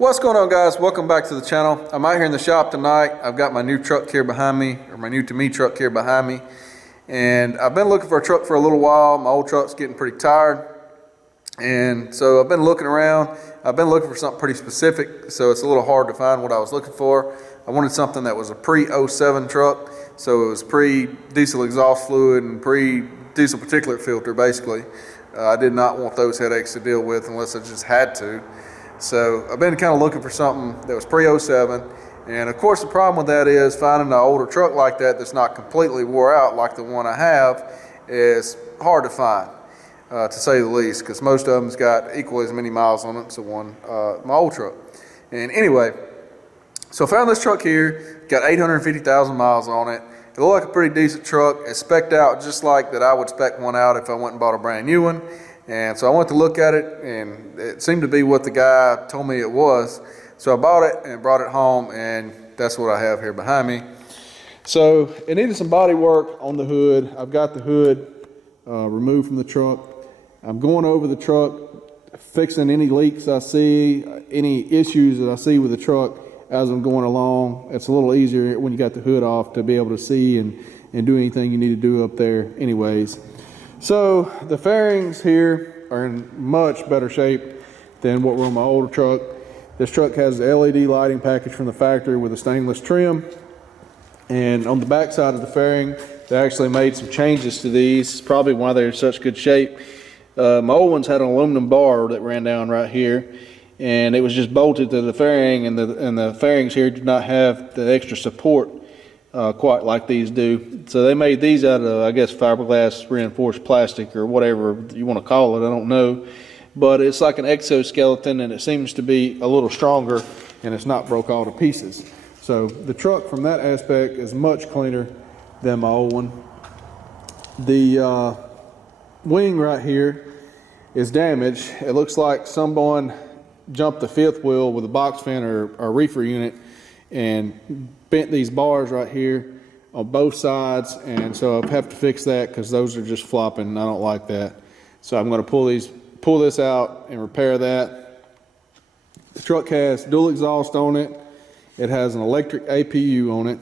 What's going on, guys? Welcome back to the channel. I'm out here in the shop tonight. I've got my new truck here behind me, or my new to me truck here behind me. And I've been looking for a truck for a little while. My old truck's getting pretty tired. And so I've been looking around. I've been looking for something pretty specific, so it's a little hard to find what I was looking for. I wanted something that was a pre-07 truck, so it was pre-diesel exhaust fluid and pre-diesel particulate filter, basically. I did not want those headaches to deal with unless I just had to. So I've been kind of looking for something that was pre-07, and of course the problem with that is finding an older truck like that that's not completely wore out like the one I have is hard to find, to say the least, because most of them's got equally as many miles on it as the one, my old truck. And anyway, so I found this truck here, got 850,000 miles on it. It looked like a pretty decent truck. It's spec'd out just like that I would spec one out if I went and bought a brand new one. And so I went to look at it, and it seemed to be what the guy told me it was. So I bought it and brought it home, and that's what I have here behind me. So it needed some body work on the hood. I've got the hood removed from the truck. I'm going over the truck, fixing any leaks I see, any issues that I see with the truck as I'm going along. It's a little easier when you got the hood off to be able to see and do anything you need to do up there anyways. So the fairings here are in much better shape than what were on my older truck. This truck has the LED lighting package from the factory with a stainless trim. And on the back side of the fairing, they actually made some changes to these, probably why they're in such good shape. My old ones had an aluminum bar that ran down right here, and it was just bolted to the fairing, and the fairings here did not have the extra support quite like these do. So they made these out of, I guess, fiberglass reinforced plastic or whatever you want to call it, I don't know. But it's like an exoskeleton, and it seems to be a little stronger, and it's not broke all to pieces. So the truck from that aspect is much cleaner than my old one. The wing right here is damaged. It looks like someone jumped the fifth wheel with a box fan or a reefer unit and bent these bars right here on both sides, and so I have to fix that because those are just flopping and I don't like that. So I'm going to pull this out and repair that. The truck has dual exhaust on it. It has an electric APU on it.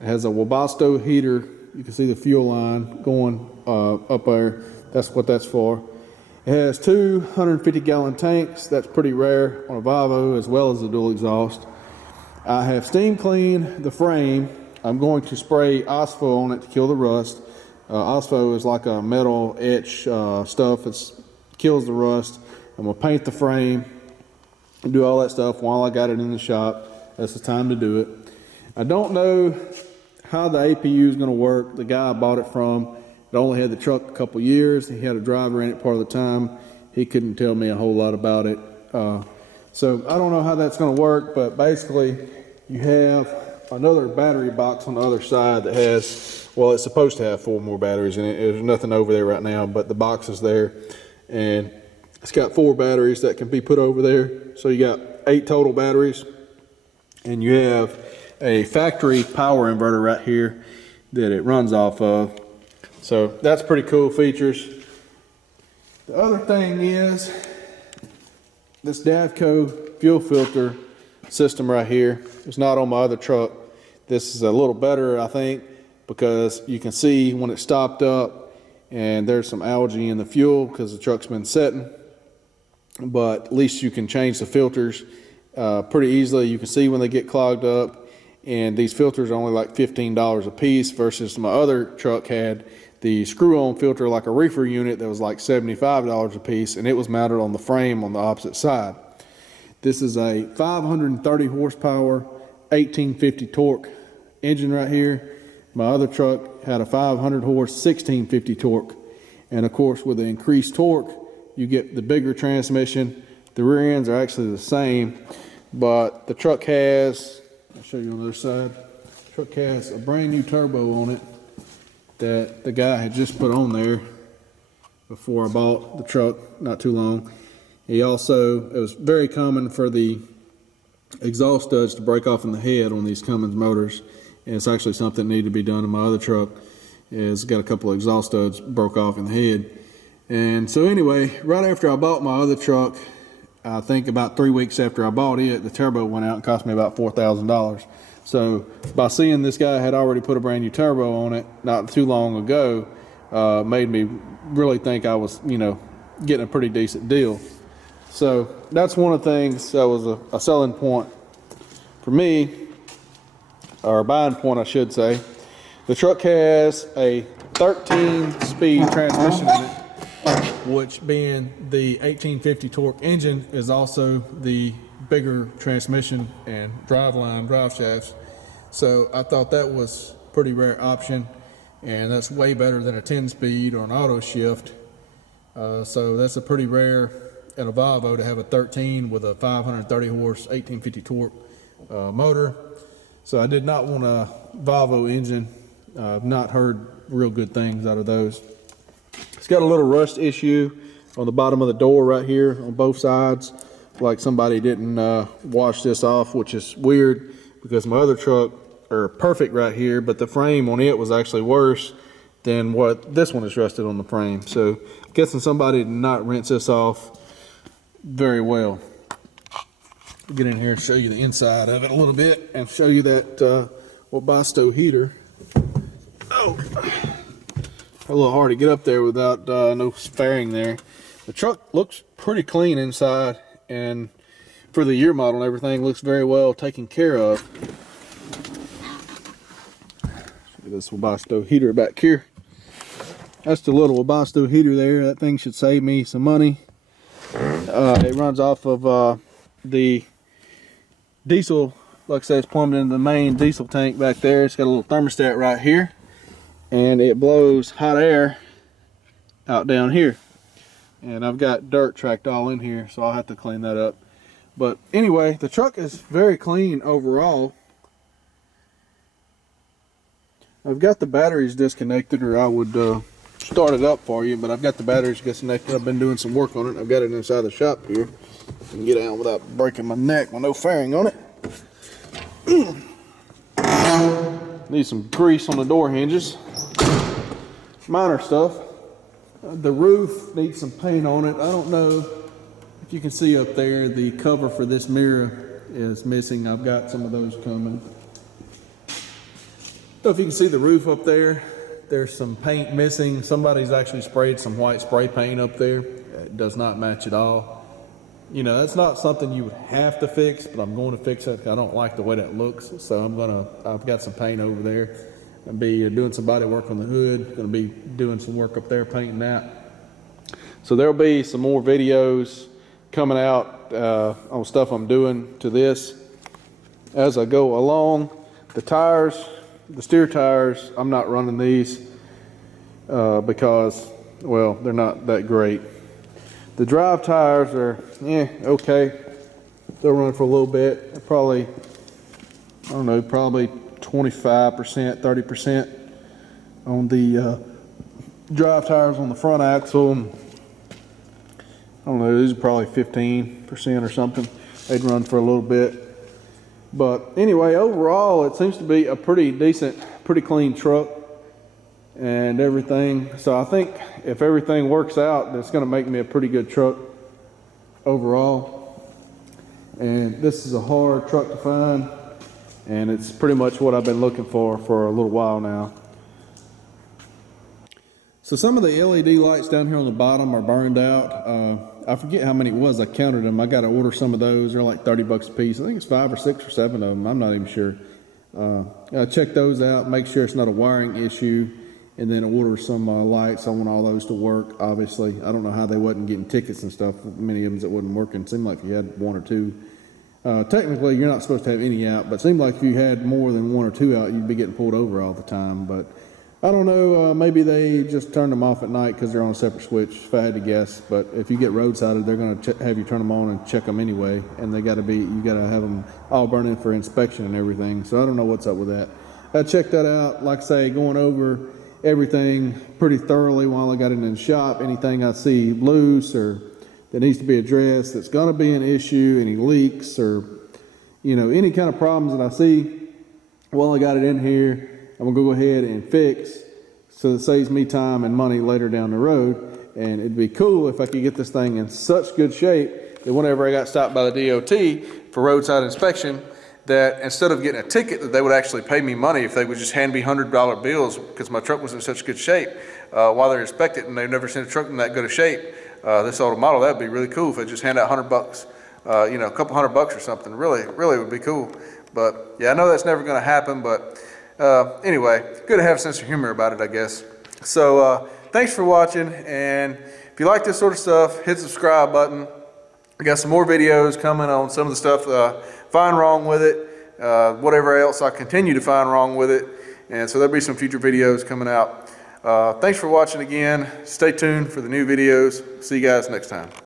It has a Webasto heater. You can see the fuel line going up there. That's what that's for. It has two 150-gallon tanks. That's pretty rare on a Volvo, as well as the dual exhaust. I have steam cleaned the frame. I'm going to spray Ospo on it to kill the rust. Ospo is like a metal etch stuff. It kills the rust. I'm going to paint the frame and do all that stuff while I got it in the shop. That's the time to do it. I don't know how the APU is going to work. The guy I bought it from, it only had the truck a couple years. He had a driver in it part of the time. He couldn't tell me a whole lot about it. So I don't know how that's going to work, but basically you have another battery box on the other side that has, well, it's supposed to have 4 more batteries in it. There's nothing over there right now, but the box is there, and it's got 4 batteries that can be put over there. So you got 8 total batteries, and you have a factory power inverter right here that it runs off of. So that's pretty cool features. The other thing is this Davco fuel filter system right here. It's not on my other truck. This is a little better, I think, because you can see when it stopped up and there's some algae in the fuel because the truck's been setting. But at least you can change the filters pretty easily. You can see when they get clogged up, and these filters are only like $15 a piece versus my other truck had the screw-on filter like a reefer unit that was like $75 a piece, and it was mounted on the frame on the opposite side. This is a 530 horsepower, 1850 torque engine right here. My other truck had a 500 horse, 1650 torque. And of course, with the increased torque, you get the bigger transmission. The rear ends are actually the same, but the truck has, I'll show you on the other side, the truck has a brand new turbo on it that the guy had just put on there before I bought the truck not too long. He also, it was very common for the exhaust studs to break off in the head on these Cummins motors, and it's actually something that needed to be done in my other truck. It's got a couple of exhaust studs broke off in the head. And so anyway, right after I bought my other truck, I think about 3 weeks after I bought it, the turbo went out and cost me about $4,000. So by seeing this guy had already put a brand new turbo on it not too long ago, made me really think I was, you know, getting a pretty decent deal. So that's one of the things that was a selling point for me, or a buying point I should say. The truck has a 13-speed transmission in it, which being the 1850 torque engine is also the bigger transmission and drive shafts. So I thought that was a pretty rare option, and that's way better than a 10-speed or an auto shift. So that's a pretty rare in a Volvo to have a 13 with a 530 horse 1850 torque motor. So I did not want a Volvo engine. I've not heard real good things out of those. It's got a little rust issue on the bottom of the door right here on both sides, like somebody didn't wash this off, which is weird because my other truck are perfect right here, but the frame on it was actually worse than what this one is rusted on the frame. So I'm guessing somebody did not rinse this off very well. Get in here and show you the inside of it a little bit and show you that Webasto heater. Oh, a little hard to get up there without no fairing there. The truck looks pretty clean inside, and for the year model and everything, looks very well taken care of. This Webasto heater back here. That's the little Webasto heater there. That thing should save me some money. It runs off of the diesel, like I said, it's plumbed into the main diesel tank back there. It's got a little thermostat right here, and it blows hot air out down here. And I've got dirt tracked all in here, so I'll have to clean that up. But anyway, the truck is very clean overall. I've got the batteries disconnected, or I would start it up for you, but I've got the batteries disconnected. I've been doing some work on it. I've got it inside the shop here. I can get out without breaking my neck with no fairing on it. Need some grease on the door hinges. Minor stuff. The roof needs some paint on it. I don't know if you can see up there, the cover for this mirror is missing. I've got some of those coming. So if you can see the roof up there, there's some paint missing. Somebody's actually sprayed some white spray paint up there. It does not match at all. You know, that's not something you would have to fix, but I'm going to fix it. I don't like the way that looks, so I've got some paint over there. I'll be doing some body work on the hood. Going to be doing some work up there, painting that. So there'll be some more videos coming out on stuff I'm doing to this as I go along. The tires, the steer tires, I'm not running these because, well, they're not that great. The drive tires are, okay. They'll run for a little bit. Probably, I don't know, probably 25%, 30% on the drive tires on the front axle. I don't know, these are probably 15% or something. They'd run for a little bit. But anyway, overall, it seems to be a pretty decent, pretty clean truck and everything. So I think if everything works out, that's going to make me a pretty good truck overall. And this is a hard truck to find, and it's pretty much what I've been looking for a little while now. So some of the LED lights down here on the bottom are burned out. I forget how many it was. I counted them. I got to order some of those. They're like 30 bucks a piece. I think it's 5 or 6 or 7 of them. I'm not even sure. Check those out. Make sure it's not a wiring issue. And then order some lights. I want all those to work, obviously. I don't know how they wasn't getting tickets and stuff. Many of them that wasn't working. It seemed like you had 1 or 2. Technically, you're not supposed to have any out, but it seemed like if you had more than 1 or 2 out, you'd be getting pulled over all the time. But I don't know, maybe they just turned them off at night because they're on a separate switch, if I had to guess. But if you get roadsided, they're going to have you turn them on and check them anyway. And you got to have them all burn in for inspection and everything. So I don't know what's up with that. I checked that out, like I say, going over everything pretty thoroughly while I got it in the shop. Anything I see loose or that needs to be addressed, that's going to be an issue, any leaks or, any kind of problems that I see while I got it in here, I'm going to go ahead and fix so it saves me time and money later down the road. And it'd be cool if I could get this thing in such good shape that whenever I got stopped by the DOT for roadside inspection, that instead of getting a ticket, that they would actually pay me money if they would just hand me $100 bills because my truck was in such good shape while they're inspecting it, and they've never seen a truck in that good of shape. This old model, that'd be really cool if they just hand out $100, you know, a couple $100 or something. Really would be cool. But yeah, I know that's never going to happen, but anyway, good to have a sense of humor about it, I guess. So thanks for watching, and if you like this sort of stuff, hit the subscribe button. I got some more videos coming on some of the stuff find wrong with it, whatever else I continue to find wrong with it, and so there'll be some future videos coming out. Thanks for watching again. Stay tuned for the new videos. See you guys next time.